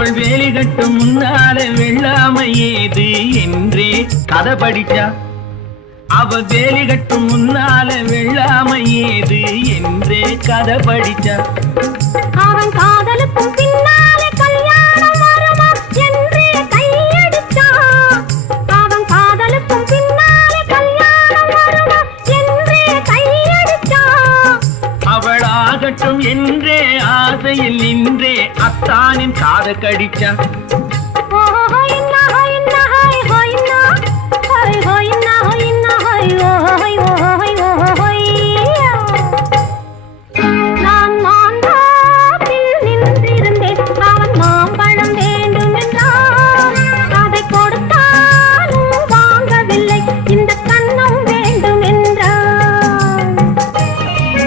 அவள் வேலி கட்டும் முன்னால வெள்ளாமை ஏது என்றே கதை படிச்சா. அவள் வேலி கட்டும் முன்னால வெள்ளாமை ஏது என்றே கதை படிச்சா. அவன் காதலுக்கும் பின்னாலே கல்யாணம் வருமா என்றே கையடிச்சா. அவன் காதலுக்கும் பின்னாலே கல்யாணம் வருமா என்றே கையடிச்சா. அவள் ஆகட்டும் என்றே ஆசையில் நின்றே அத்தானின் காத கடிச்சா. ஹோய் ஹோய் ஹோய் ஹோய் ஹோய் ஹோய் ஹோய் ஹோய் ஹோய்